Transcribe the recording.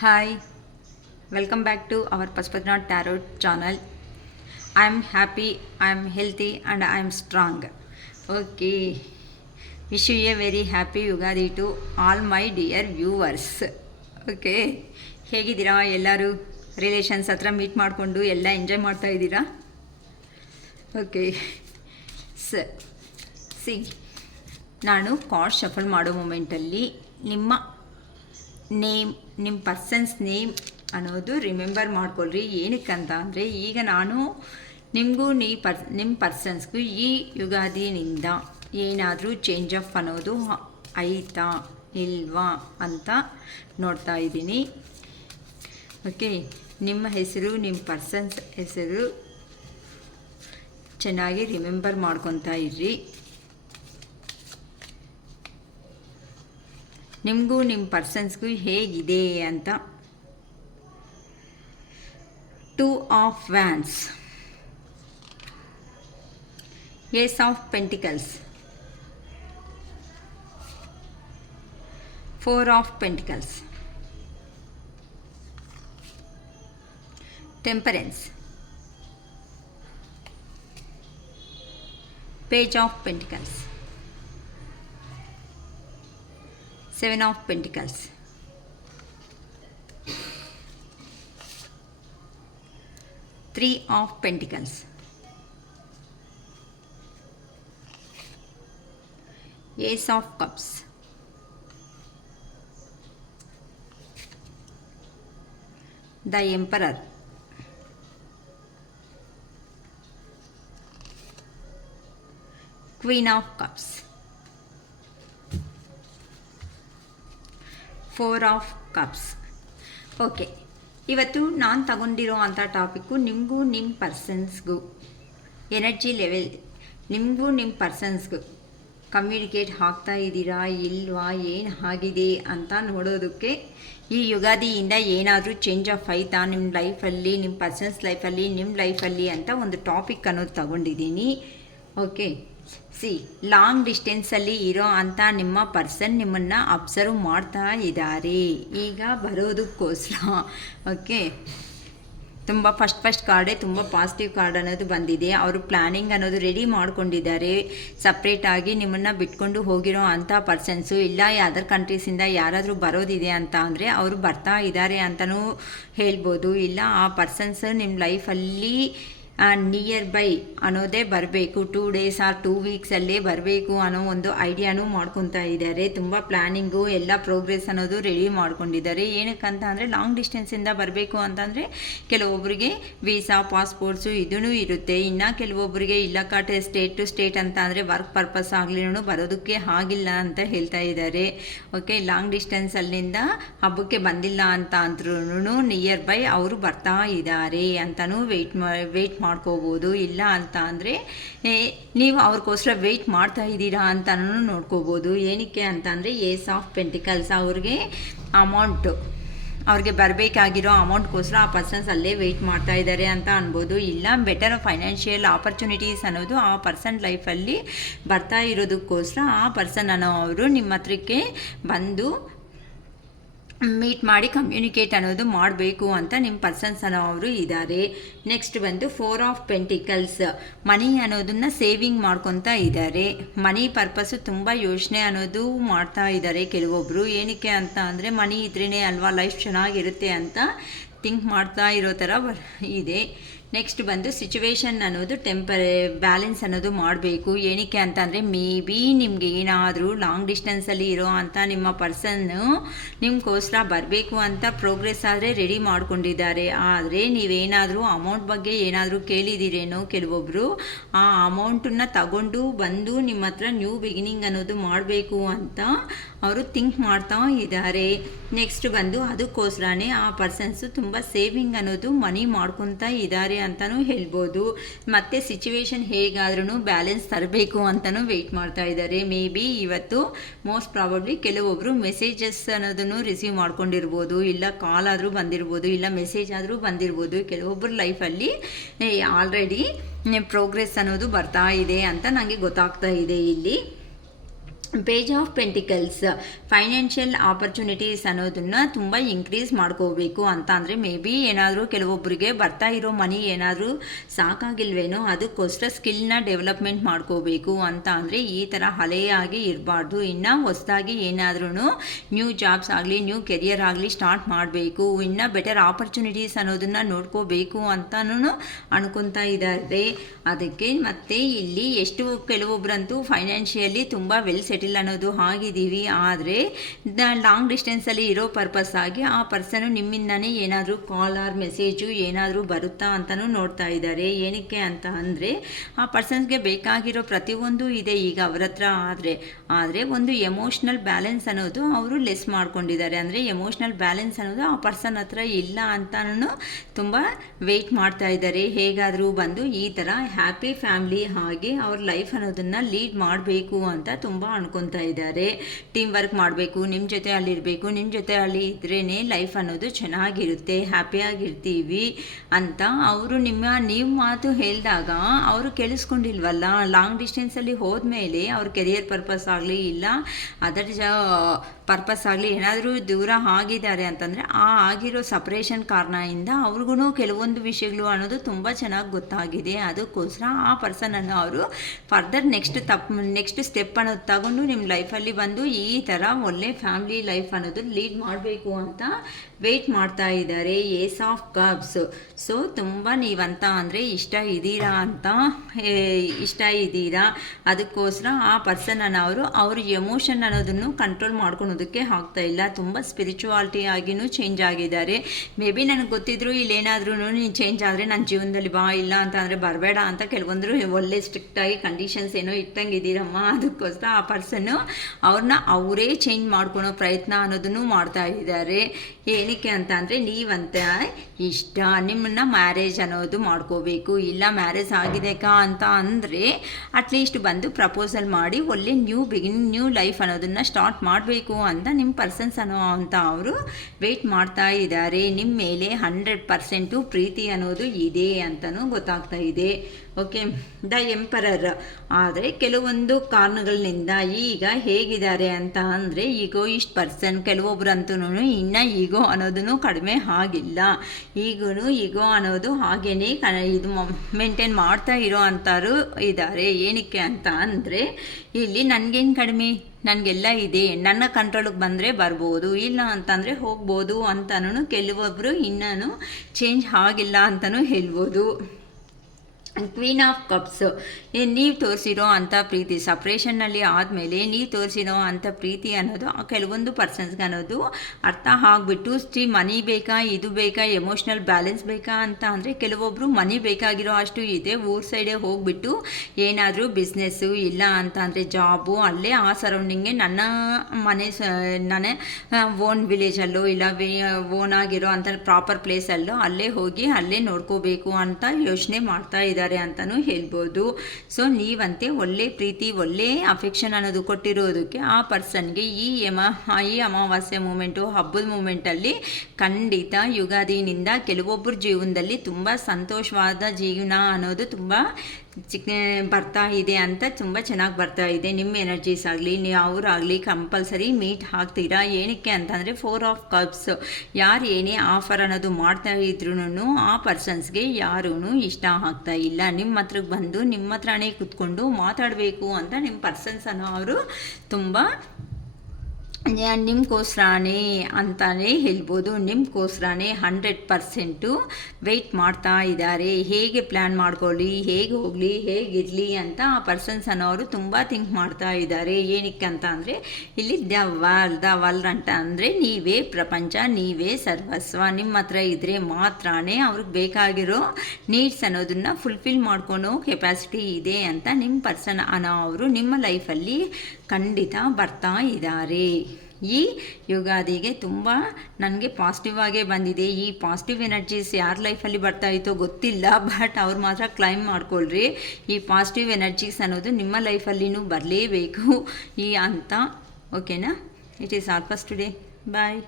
Hi, welcome back to our Pashupatinath Tarot channel. I am happy, I am healthy, and I am strong. Okay, wish you a very happy Yugadi to all my dear viewers. Okay, ಹೇಗಿದ್ದೀರಾ ಎಲ್ಲರೂ? Relations ಹತ್ರ meet ಮಾಡಿಕೊಂಡು ಎಲ್ಲ enjoy ಮಾಡ್ತಾ ಇದ್ದೀರಾ? Okay C ನಾನು card shuffle ಮಾಡೋ ಮೂಮೆಂಟಲ್ಲಿ ನಿಮ್ಮ ನೇಮ್, ನಿಮ್ಮ ಪರ್ಸನ್ಸ್ ನೇಮ್ ಅನ್ನೋದು ರಿಮೆಂಬರ್ ಮಾಡ್ಕೊಳ್ರಿ. ಏನಕ್ಕಂತ ಅಂದರೆ ಈಗ ನಾನು ನಿಮಗೂ ನಿಮ್ಮ ಪರ್ಸನ್ಸ್ಗೂ ಈ ಯುಗಾದಿನಿಂದ ಏನಾದರೂ ಚೇಂಜ್ ಆಫ್ ಅನ್ನೋದು ಆಯಿತಾ ಇಲ್ವಾ ಅಂತ ನೋಡ್ತಾ ಇದ್ದೀನಿ. ಓಕೆ, ನಿಮ್ಮ ಹೆಸರು, ನಿಮ್ಮ ಪರ್ಸನ್ಸ್ ಹೆಸರು ಚೆನ್ನಾಗಿ ರಿಮೆಂಬರ್ ಮಾಡ್ಕೊತಾ ಇರ್ರಿ. ನಿಮಗೂ ನಿಮ್ಮ ಪರ್ಸನ್ಸ್ಗೂ ಹೇಗಿದೆ ಅಂತ. 2 of wands, ace of pentacles, 4 of pentacles, temperance, page of pentacles, 7 of Pentacles, 3 of Pentacles, Ace of Cups, the Emperor, Queen of Cups, 4 of cups. Okay, ಇವತ್ತು ನಾನು ತಗೊಂಡಿರೋ ಅಂಥ ಟಾಪಿಕ್ಕು ನಿಮಗೂ ನಿಮ್ಮ ಪರ್ಸನ್ಸ್ಗೂ ಎನರ್ಜಿ ಲೆವೆಲ್, ನಿಮಗೂ ನಿಮ್ಮ ಪರ್ಸನ್ಸ್ಗೂ ಕಮ್ಯುನಿಕೇಟ್ ಆಗ್ತಾ ಇದ್ದೀರಾ ಇಲ್ವಾ, ಏನು ಆಗಿದೆ ಅಂತ ನೋಡೋದಕ್ಕೆ ಈ ಯುಗಾದಿಯಿಂದ ಏನಾದರೂ ಚೇಂಜ್ ಆಫ್ ಆಯಿತಾ ನಿಮ್ಮ ಲೈಫಲ್ಲಿ, ನಿಮ್ಮ ಪರ್ಸನ್ಸ್ ಲೈಫಲ್ಲಿ, ನಿಮ್ಮ ಲೈಫಲ್ಲಿ ಅಂತ ಒಂದು ಟಾಪಿಕ್ ಅನ್ನೋದು ತಗೊಂಡಿದ್ದೀನಿ. ಓಕೆ, ಸಿ ಲಾಂಗ್ ಡಿಸ್ಟೆನ್ಸಲ್ಲಿ ಇರೋ ಅಂಥ ನಿಮ್ಮ ಪರ್ಸನ್ ನಿಮ್ಮನ್ನು ಅಬ್ಸರ್ವ್ ಮಾಡ್ತಾ ಇದ್ದಾರೆ ಈಗ ಬರೋದಕ್ಕೋಸ್ಕರ. ಓಕೆ, ತುಂಬ ಫಸ್ಟ್ ಕಾರ್ಡೇ ತುಂಬ ಪಾಸಿಟಿವ್ ಕಾರ್ಡ್ ಅನ್ನೋದು ಬಂದಿದೆ. ಅವರು ಪ್ಲ್ಯಾನಿಂಗ್ ಅನ್ನೋದು ರೆಡಿ ಮಾಡ್ಕೊಂಡಿದ್ದಾರೆ. ಸಪ್ರೇಟಾಗಿ ನಿಮ್ಮನ್ನು ಬಿಟ್ಕೊಂಡು ಹೋಗಿರೋ ಅಂಥ ಪರ್ಸನ್ಸು ಇಲ್ಲ ಅದರ್ ಕಂಟ್ರೀಸಿಂದ ಯಾರಾದರೂ ಬರೋದಿದೆ ಅಂತ ಅಂದರೆ ಅವರು ಬರ್ತಾ ಇದ್ದಾರೆ ಅಂತಲೂ ಹೇಳ್ಬೋದು. ಇಲ್ಲ ಆ ಪರ್ಸನ್ಸ್ ನಿಮ್ಮ ಲೈಫಲ್ಲಿ ನಿಯರ್ ಬೈ ಅನ್ನೋದೇ ಬರಬೇಕು, 2 days ಆರ್ 2 weeksಲ್ಲೇ ಬರಬೇಕು ಅನ್ನೋ ಒಂದು ಐಡಿಯಾನೂ ಮಾಡ್ಕೊತಾ ಇದ್ದಾರೆ. ತುಂಬ ಪ್ಲ್ಯಾನಿಂಗು ಎಲ್ಲ ಪ್ರೋಗ್ರೆಸ್ ಅನ್ನೋದು ರೆಡಿ ಮಾಡ್ಕೊಂಡಿದ್ದಾರೆ. ಏನಕ್ಕಂತ ಅಂದರೆ ಲಾಂಗ್ ಡಿಸ್ಟೆನ್ಸಿಂದ ಬರಬೇಕು ಅಂತಂದರೆ ಕೆಲವೊಬ್ಬರಿಗೆ ವೀಸಾ, ಪಾಸ್ಪೋರ್ಟ್ಸು ಇದೂ ಇರುತ್ತೆ. ಇನ್ನು ಕೆಲವೊಬ್ಬರಿಗೆ ಇಲ್ಲ ಸ್ಟೇಟ್ ಟು ಸ್ಟೇಟ್ ಅಂತ ಅಂದರೆ ವರ್ಕ್ ಪರ್ಪಸ್ ಆಗಲಿನೂ ಬರೋದಕ್ಕೆ ಆಗಿಲ್ಲ ಅಂತ ಹೇಳ್ತಾ ಇದ್ದಾರೆ. ಓಕೆ, ಲಾಂಗ್ ಡಿಸ್ಟೆನ್ಸಲ್ಲಿಂದ ಹಬ್ಬಕ್ಕೆ ಬಂದಿಲ್ಲ ಅಂತ ಅಂದ್ರೂ ನಿಯರ್ ಬೈ ಅವರು ಬರ್ತಾ ಇದ್ದಾರೆ ಅಂತಲೂ ವೆಯ್ಟ್ ಮಾಡ್ಕೋಬೋದು. ಇಲ್ಲ ಅಂತ ಅಂದರೆ ನೀವು ಅವ್ರಿಗೋಸ್ಕರ ವೆಯ್ಟ್ ಮಾಡ್ತಾ ಇದ್ದೀರಾ ಅಂತಲೂ ನೋಡ್ಕೋಬೋದು. ಏನಕ್ಕೆ ಅಂತ ಅಂದರೆ ಏಸ್ ಆಫ್ ಪೆಂಟಿಕಲ್ಸ್, ಅವ್ರಿಗೆ ಅವ್ರಿಗೆ ಬರಬೇಕಾಗಿರೋ ಅಮೌಂಟ್ಗೋಸ್ಕರ ಆ ಪರ್ಸನ್ಸ್ ಅಲ್ಲೇ ವೆಯ್ಟ್ ಮಾಡ್ತಾ ಇದ್ದಾರೆ ಅಂತ ಅನ್ಬೋದು. ಇಲ್ಲ ಬೆಟರ್ ಫೈನಾನ್ಷಿಯಲ್ ಆಪರ್ಚುನಿಟೀಸ್ ಅನ್ನೋದು ಆ ಪರ್ಸನ್ ಲೈಫಲ್ಲಿ ಬರ್ತಾ ಇರೋದಕ್ಕೋಸ್ಕರ ಆ ಪರ್ಸನ್ ಅವರು ನಿಮ್ಮ ಹತ್ರಕ್ಕೆ ಬಂದು ಮೀಟ್ ಮಾಡಿ ಕಮ್ಯುನಿಕೇಟ್ ಅನ್ನೋದು ಮಾಡಬೇಕು ಅಂತ ನಿಮ್ಮ ಪರ್ಸನ್ಸ್ ಅನ್ನೋವರು ಇದ್ದಾರೆ. ನೆಕ್ಸ್ಟ್ ಬಂದು 4 ಆಫ್ ಪೆಂಟಿಕಲ್ಸ್, ಮನಿ ಅನ್ನೋದನ್ನು ಸೇವಿಂಗ್ ಮಾಡ್ಕೊತಾ ಇದ್ದಾರೆ. ಮನಿ ಪರ್ಪಸ್ಸು ತುಂಬ ಯೋಚನೆ ಅನ್ನೋದು ಮಾಡ್ತಾ ಇದ್ದಾರೆ ಕೆಲವೊಬ್ಬರು. ಏನಕ್ಕೆ ಅಂತ ಅಂದರೆ ಮನಿ ಇದ್ರೇ ಅಲ್ವಾ ಲೈಫ್ ಚೆನ್ನಾಗಿರುತ್ತೆ ಅಂತ ಥಿಂಕ್ ಮಾಡ್ತಾ ಇರೋ ಥರ ಇದೆ. ನೆಕ್ಸ್ಟ್ ಬಂದು ಸಿಚುವೇಶನ್ ಅನ್ನೋದು ಬ್ಯಾಲೆನ್ಸ್ ಅನ್ನೋದು ಮಾಡಬೇಕು. ಏನಕ್ಕೆ ಅಂತಂದರೆ ಮೇ ಬಿ ನಿಮ್ಗೆ ಏನಾದರೂ ಲಾಂಗ್ ಡಿಸ್ಟೆನ್ಸಲ್ಲಿ ಇರೋ ಅಂಥ ನಿಮ್ಮ ಪರ್ಸನ್ನು ನಿಮ್ಗೋಸ್ಕರ ಬರಬೇಕು ಅಂತ ಪ್ರೋಗ್ರೆಸ್ ಆದರೆ ರೆಡಿ ಮಾಡ್ಕೊಂಡಿದ್ದಾರೆ. ಆದರೆ ನೀವೇನಾದರೂ ಅಮೌಂಟ್ ಬಗ್ಗೆ ಏನಾದರೂ ಕೇಳಿದ್ದೀರೇನೋ ಕೆಲವೊಬ್ಬರು, ಆ ಅಮೌಂಟನ್ನು ತಗೊಂಡು ಬಂದು ನಿಮ್ಮ ಹತ್ರ ನ್ಯೂ ಬಿಗಿನಿಂಗ್ ಅನ್ನೋದು ಮಾಡಬೇಕು ಅಂತ ಅವರು ಥಿಂಕ್ ಮಾಡ್ತಾ ಇದ್ದಾರೆ. ನೆಕ್ಸ್ಟ್ ಬಂದು ಅದಕ್ಕೋಸ್ಕರನೇ ಆ ಪರ್ಸನ್ಸು ತುಂಬ ಸೇವಿಂಗ್ ಅನ್ನೋದು ಮನಿ ಮಾಡ್ಕೊತಾ ಇದ್ದಾರೆ ಅಂತಲೂ ಹೇಳ್ಬೋದು. ಮತ್ತು ಸಿಚುವೇಶನ್ ಹೇಗಾದ್ರೂ ಬ್ಯಾಲೆನ್ಸ್ ತರಬೇಕು ಅಂತಲೂ ವೆಯ್ಟ್ ಮಾಡ್ತಾ ಇದ್ದಾರೆ. ಮೇ ಬಿ ಇವತ್ತು ಮೋಸ್ಟ್ ಪ್ರಾಬಬ್ಲಿ ಕೆಲವೊಬ್ಬರು ಮೆಸೇಜಸ್ ಅನ್ನೋದನ್ನು ರಿಸೀವ್ ಮಾಡ್ಕೊಂಡಿರ್ಬೋದು, ಇಲ್ಲ ಕಾಲ್ ಆದರೂ ಬಂದಿರ್ಬೋದು, ಇಲ್ಲ ಮೆಸೇಜ್ ಆದರೂ ಬಂದಿರ್ಬೋದು. ಕೆಲವೊಬ್ಬರ ಲೈಫಲ್ಲಿ ಆಲ್ರೆಡಿ ಪ್ರೋಗ್ರೆಸ್ ಅನ್ನೋದು ಬರ್ತಾ ಇದೆ ಅಂತ ನನಗೆ ಗೊತ್ತಾಗ್ತಾ ಇದೆ ಇಲ್ಲಿ. Page of pentacles financial opportunities ಅನ್ನೋದನ್ನು ತುಂಬ ಇನ್ಕ್ರೀಸ್ ಮಾಡ್ಕೋಬೇಕು ಅಂತ ಅಂದರೆ ಮೇ ಬಿ ಏನಾದರೂ ಕೆಲವೊಬ್ಬರಿಗೆ ಬರ್ತಾ ಇರೋ ಮನಿ ಏನಾದರೂ ಸಾಕಾಗಿಲ್ವೇನೋ, ಅದಕ್ಕೋಸ್ಕರ ಸ್ಕಿಲ್ನ ಡೆವಲಪ್ಮೆಂಟ್ ಮಾಡ್ಕೋಬೇಕು ಅಂತ ಅಂದರೆ ಈ ಥರ ಹಳೆಯಾಗಿ ಇರಬಾರ್ದು. ಇನ್ನು ಹೊಸದಾಗಿ ಏನಾದ್ರೂ ನ್ಯೂ ಜಾಬ್ಸ್ ಆಗಲಿ ನ್ಯೂ ಕೆರಿಯರ್ ಆಗಲಿ ಸ್ಟಾರ್ಟ್ ಮಾಡಬೇಕು, ಇನ್ನು ಬೆಟರ್ ಆಪರ್ಚುನಿಟೀಸ್ ಅನ್ನೋದನ್ನು ನೋಡ್ಕೋಬೇಕು ಅಂತಲೂ ಅನ್ಕೊತಾ ಇದ್ದಾರೆ. ಅದಕ್ಕೆ ಮತ್ತೆ ಇಲ್ಲಿ ಎಷ್ಟು ಕೆಲವೊಬ್ಬರಂತೂ ಫೈನಾನ್ಷಿಯಲಿ ತುಂಬ ವೆಲ್ ಸೆಟಲ್ ಅನ್ನೋದು ಆಗಿದ್ದೀವಿ, ಆದರೆ ಲಾಂಗ್ ಡಿಸ್ಟೆನ್ಸಲ್ಲಿ ಇರೋ ಪರ್ಪಸ್ ಆಗಿ ಆ ಪರ್ಸನು ನಿಮ್ಮಿಂದನೇ ಏನಾದರೂ ಕಾಲ್ ಆರ್ ಮೆಸೇಜು ಏನಾದರೂ ಬರುತ್ತಾ ಅಂತಲೂ ನೋಡ್ತಾ ಇದ್ದಾರೆ. ಏನಕ್ಕೆ ಅಂತ ಅಂದರೆ ಆ ಪರ್ಸನ್ಸ್ಗೆ ಬೇಕಾಗಿರೋ ಪ್ರತಿಯೊಂದು ಇದೆ ಈಗ ಅವ್ರ ಹತ್ರ, ಆದರೆ ಒಂದು ಎಮೋಷ್ನಲ್ ಬ್ಯಾಲೆನ್ಸ್ ಅನ್ನೋದು ಅವರು ಲೆಸ್ ಮಾಡ್ಕೊಂಡಿದ್ದಾರೆ. ಅಂದರೆ ಎಮೋಷ್ನಲ್ ಬ್ಯಾಲೆನ್ಸ್ ಅನ್ನೋದು ಆ ಪರ್ಸನ್ ಹತ್ರ ಇಲ್ಲ ಅಂತಲೂ ತುಂಬ ವೆಯ್ಟ್ ಮಾಡ್ತಾ ಇದ್ದಾರೆ. ಹೇಗಾದರೂ ಬಂದು ಈ ಥರ ಹ್ಯಾಪಿ ಫ್ಯಾಮ್ಲಿ ಹಾಗೆ ಅವ್ರ ಲೈಫ್ ಅನ್ನೋದನ್ನು ಲೀಡ್ ಮಾಡಬೇಕು ಅಂತ ತುಂಬ ಅನ್ಕೊತಾ ಇದ್ದಾರೆ. ಟೀಮ್ ವರ್ಕ್ ಮಾಡಬೇಕು, ನಿಮ್ಮ ಜೊತೆ ಅಲ್ಲಿರಬೇಕು, ನಿಮ್ಮ ಜೊತೆ ಅಲ್ಲಿ ಇದ್ರೇ ಲೈಫ್ ಅನ್ನೋದು ಚೆನ್ನಾಗಿರುತ್ತೆ, ಹ್ಯಾಪಿಯಾಗಿರ್ತೀವಿ ಅಂತ ಅವರು ನೀವು ಮಾತು ಹೇಳಿದಾಗ ಅವರು ಕೇಳಿಸ್ಕೊಂಡಿಲ್ವಲ್ಲ. ಲಾಂಗ್ ಡಿಸ್ಟೆನ್ಸಲ್ಲಿ ಹೋದ್ಮೇಲೆ ಅವ್ರ ಕೆರಿಯರ್ ಪರ್ಪಸ್ ಆಗಲಿ ಇಲ್ಲ ಅದರ ಪರ್ಪಸ್ ಆಗಲಿ ಏನಾದರೂ ದೂರ ಆಗಿದ್ದಾರೆ ಅಂತಂದರೆ ಆ ಆಗಿರೋ ಸಪ್ರೇಷನ್ ಕಾರಣದಿಂದ ಅವ್ರಿಗೂ ಕೆಲವೊಂದು ವಿಷಯಗಳು ಅನ್ನೋದು ತುಂಬ ಚೆನ್ನಾಗಿ ಗೊತ್ತಾಗಿದೆ. ಅದಕ್ಕೋಸ್ಕರ ಆ ಪರ್ಸನನ್ನು ಅವರು ಫರ್ದರ್ ನೆಕ್ಸ್ಟ್ ಸ್ಟೆಪ್ ಅನ್ನೋದು ತಗೊಂಡು ನಿಮ್ಮ ಲೈಫಲ್ಲಿ ಬಂದು ಈ ಥರ ಒಳ್ಳೆ ಫ್ಯಾಮಿಲಿ ಲೈಫ್ ಅನ್ನೋದು ಲೀಡ್ ಮಾಡಬೇಕು ಅಂತ ವೆಯ್ಟ್ ಮಾಡ್ತಾ ಇದ್ದಾರೆ. ಏಸ್ ಆಫ್ ಕಪ್ಸ್. ಸೊ ತುಂಬ ನೀವಂತ ಅಂದರೆ ಇಷ್ಟ ಇದ್ದೀರಾ ಅದಕ್ಕೋಸ್ಕರ ಆ ಪರ್ಸನನ್ನು ಅವ್ರ ಎಮೋಷನ್ ಅನ್ನೋದನ್ನು ಕಂಟ್ರೋಲ್ ಮಾಡ್ಕೊಳೋದಕ್ಕೆ ಆಗ್ತಾ ಇಲ್ಲ. ತುಂಬ ಸ್ಪಿರಿಚುವಾಲಿಟಿ ಆಗಿನೂ ಚೇಂಜ್ ಆಗಿದ್ದಾರೆ. ಮೇ ಬಿ ನನಗೆ ಗೊತ್ತಿದ್ರು ಇಲ್ಲೇನಾದ್ರೂ ನೀನು ಚೇಂಜ್ ಆದರೆ ನನ್ನ ಜೀವನದಲ್ಲಿ ಬಾ, ಇಲ್ಲ ಅಂತ ಅಂದರೆ ಬರಬೇಡ ಅಂತ ಕೆಲವೊಂದರು ಒಳ್ಳೆ ಸ್ಟ್ರಿಕ್ಟಾಗಿ ಕಂಡೀಷನ್ಸ್ ಏನೋ ಇಟ್ಟಂಗಿದ್ದೀರಮ್ಮ. ಅದಕ್ಕೋಸ್ಕರ ಆ ಪರ್ಸನ್ನು ಅವ್ರನ್ನ ಅವರೇ ಚೇಂಜ್ ಮಾಡ್ಕೊಳೋ ಪ್ರಯತ್ನ ಅನ್ನೋದನ್ನು ಮಾಡ್ತಾ ಇದ್ದಾರೆ. ಏನಕ್ಕೆ ಅಂತ ಅಂದರೆ ನೀವಂತ ಇಷ್ಟ ನಿಮ್ಮನ್ನ ಮ್ಯಾರೇಜ್ ಅನ್ನೋದು ಮಾಡ್ಕೋಬೇಕು, ಇಲ್ಲ ಮ್ಯಾರೇಜ್ ಆಗಿದೆಕಾ ಅಂತ ಅಂದರೆ ಅಟ್ಲೀಸ್ಟ್ ಬಂದು ಪ್ರಪೋಸಲ್ ಮಾಡಿ ಒಳ್ಳೆ ನ್ಯೂ ಲೈಫ್ ಅನ್ನೋದನ್ನು ಸ್ಟಾರ್ಟ್ ಮಾಡಬೇಕು ಅಂತ ನಿಮ್ಮ ಪರ್ಸನ್ಸ್ ಅನ್ನೋ ಅಂತ ಅವರು ವೆಯ್ಟ್ ಮಾಡ್ತಾ ಇದ್ದಾರೆ. ನಿಮ್ಮ ಮೇಲೆ 100% ಪ್ರೀತಿ ಅನ್ನೋದು ಇದೆ ಅಂತಲೂ ಗೊತ್ತಾಗ್ತಾ ಇದೆ. Okay, the emperor. ಆದರೆ ಕೆಲವೊಂದು ಕಾರಣಗಳಿಂದ ಈಗ ಹೇಗಿದ್ದಾರೆ ಅಂತ ಅಂದರೆ ಈಗೋಯಿಸ್ಟ್ ಪರ್ಸನ್. ಕೆಲವೊಬ್ಬರಂತೂ ಇನ್ನು ಈಗೋ ಅನ್ನೋದನ್ನು ಕಡಿಮೆ ಆಗಿಲ್ಲ, ಈಗೋ ಅನ್ನೋದು ಹಾಗೇನೆ ಇದು ಮೇಂಟೈನ್ ಮಾಡ್ತಾ ಇರೋ ಅಂಥವ್ರು ಇದ್ದಾರೆ. ಏನಕ್ಕೆ ಅಂತ ಅಂದರೆ ಇಲ್ಲಿ ನನಗೇನು ಕಡಿಮೆ, ನನಗೆಲ್ಲ ಇದೆ, ನನ್ನ ಕಂಟ್ರೋಲಿಗೆ ಬಂದರೆ ಬರ್ಬೋದು, ಇಲ್ಲ ಅಂತಂದರೆ ಹೋಗ್ಬೋದು ಅಂತನೂ ಕೆಲವೊಬ್ಬರು ಇನ್ನೂ ಚೇಂಜ್ ಆಗಿಲ್ಲ ಅಂತಲೂ ಹೇಳ್ಬೋದು. Queen of cups. ನೀವು ತೋರಿಸಿರೋ ಅಂಥ ಪ್ರೀತಿ ಸಪ್ರೇಷನ್ನಲ್ಲಿ ಆದಮೇಲೆ ನೀವು ತೋರಿಸಿರೋ ಅಂಥ ಪ್ರೀತಿ ಅನ್ನೋದು ಕೆಲವೊಂದು ಪರ್ಸನ್ಸ್ಗೆ ಅನ್ನೋದು ಅರ್ಥ ಆಗಿಬಿಟ್ಟು ಮನಿ ಬೇಕಾ, ಇದು ಬೇಕಾ, ಎಮೋಷ್ನಲ್ ಬ್ಯಾಲೆನ್ಸ್ ಬೇಕಾ ಅಂತ ಅಂದರೆ ಕೆಲವೊಬ್ಬರು ಮನಿ ಬೇಕಾಗಿರೋ ಅಷ್ಟು ಇದೆ, ಊರ್ ಸೈಡೇ ಹೋಗ್ಬಿಟ್ಟು ಏನಾದರೂ ಬಿಸ್ನೆಸ್ಸು ಇಲ್ಲ ಅಂತ ಅಂದರೆ ಜಾಬು ಅಲ್ಲೇ ಆ ಸರೌಂಡಿಂಗ್ಗೆ ನನ್ನ ಓನ್ ವಿಲೇಜಲ್ಲೋ ಇಲ್ಲ ಓನ್ ಆಗಿರೋ ಅಂಥ ಪ್ರಾಪರ್ ಪ್ಲೇಸಲ್ಲೋ ಅಲ್ಲೇ ಹೋಗಿ ಅಲ್ಲೇ ನೋಡ್ಕೋಬೇಕು ಅಂತ ಯೋಚನೆ ಮಾಡ್ತಾ ಇದ್ದಾರೆ ಅಂತಲೂ ಹೇಳ್ಬೋದು. ಸೊ ನೀವಂತೆ ಒಳ್ಳೆ ಪ್ರೀತಿ ಒಳ್ಳೆ ಅಫೆಕ್ಷನ್ ಅನ್ನೋದು ಕೊಟ್ಟಿರೋದಕ್ಕೆ ಆ ಪರ್ಸನ್ಗೆ ಈ ಅಮಾವಾಸ್ಯೆ ಮೂಮೆಂಟು ಹಬ್ಬದ ಮೂಮೆಂಟಲ್ಲಿ ಖಂಡಿತ ಯುಗಾದಿನಿಂದ ಕೆಲವೊಬ್ಬರ ಜೀವನದಲ್ಲಿ ತುಂಬ ಸಂತೋಷವಾದ ಜೀವನ ಅನ್ನೋದು ತುಂಬ ಬರ್ತಾ ಇದೆ ಅಂತ ತುಂಬ ಚೆನ್ನಾಗಿ ಬರ್ತಾ ಇದೆ. ನಿಮ್ಮ ಎನರ್ಜೀಸ್ ಆಗಲಿ ಅವರಾಗಲಿ ಕಂಪಲ್ಸರಿ ಮೀಟ್ ಆಗ್ತೀರಾ. ಏನಕ್ಕೆ ಅಂತಂದರೆ 4 ಆಫ್ ಕಪ್ಸ್. ಯಾರು ಏನೇ ಆಫರ್ ಅನ್ನೋದು ಮಾಡ್ತಾ ಇದ್ರೂ ಆ ಪರ್ಸನ್ಸ್ಗೆ ಯಾರೂ ಇಷ್ಟ ಆಗ್ತಾ ಇಲ್ಲ. ನಿಮ್ಮ ಹತ್ರಕ್ಕೆ ಬಂದು ನಿಮ್ಮ ಹತ್ರನೇ ಕೂತ್ಕೊಂಡು ಮಾತಾಡಬೇಕು ಅಂತ ನಿಮ್ಮ ಪರ್ಸನ್ಸ್ ಅನ್ನೋ ಅವರು ತುಂಬ ನಿಮ್ಗೋಸ್ಕರನೇ ಅಂತಲೇ ಹೇಳ್ಬೋದು. ನಿಮ್ಗೋಸ್ಕರನೇ 100% ವೆಯ್ಟ್ ಮಾಡ್ತಾ ಇದ್ದಾರೆ. ಹೇಗೆ ಪ್ಲ್ಯಾನ್ ಮಾಡ್ಕೊಳ್ಳಿ, ಹೇಗೆ ಹೋಗಲಿ, ಹೇಗಿರಲಿ ಅಂತ ಆ ಪರ್ಸನ್ಸ್ ಅನ್ನೋರು ತುಂಬ ಥಿಂಕ್ ಮಾಡ್ತಾ ಇದ್ದಾರೆ. ಏನಕ್ಕೆ ಅಂತ ಅಂದರೆ ಇಲ್ಲಿ ದ ವರ್ಲ್ಡ್ ಅಂತ ಅಂದರೆ ನೀವೇ ಪ್ರಪಂಚ, ನೀವೇ ಸರ್ವಸ್ವ. ನಿಮ್ಮ ಹತ್ರ ಇದ್ದರೆ ಮಾತ್ರನೇ ಅವ್ರಿಗೆ ಬೇಕಾಗಿರೋ ನೀಡ್ಸ್ ಅನ್ನೋದನ್ನು ಫುಲ್ಫಿಲ್ ಮಾಡ್ಕೊಳೋ ಕೆಪಾಸಿಟಿ ಇದೆ ಅಂತ ನಿಮ್ಮ ಪರ್ಸನ್ ಅನ್ನೋ ಅವರು ನಿಮ್ಮ ಲೈಫಲ್ಲಿ ಖಂಡಿತ ಬರ್ತಾ ಇದ್ದಾರೆ. ಈ ಯುಗಾದಿಗೆ ತುಂಬ ನನಗೆ ಪಾಸಿಟಿವ್ ಆಗೇ ಬಂದಿದೆ. ಈ ಪಾಸಿಟಿವ್ ಎನರ್ಜೀಸ್ ಯಾರ ಲೈಫಲ್ಲಿ ಬರ್ತಾ ಇತ್ತೋ ಗೊತ್ತಿಲ್ಲ, ಬಟ್ ಅವ್ರು ಮಾತ್ರ ಕ್ಲೈಮ್ ಮಾಡ್ಕೊಳ್ರಿ. ಈ ಪಾಸಿಟಿವ್ ಎನರ್ಜೀಸ್ ಅನ್ನೋದು ನಿಮ್ಮ ಲೈಫಲ್ಲಿನೂ ಬರಲೇಬೇಕು ಅಂತ. ಓಕೆನಾ? It is all for today. Bye.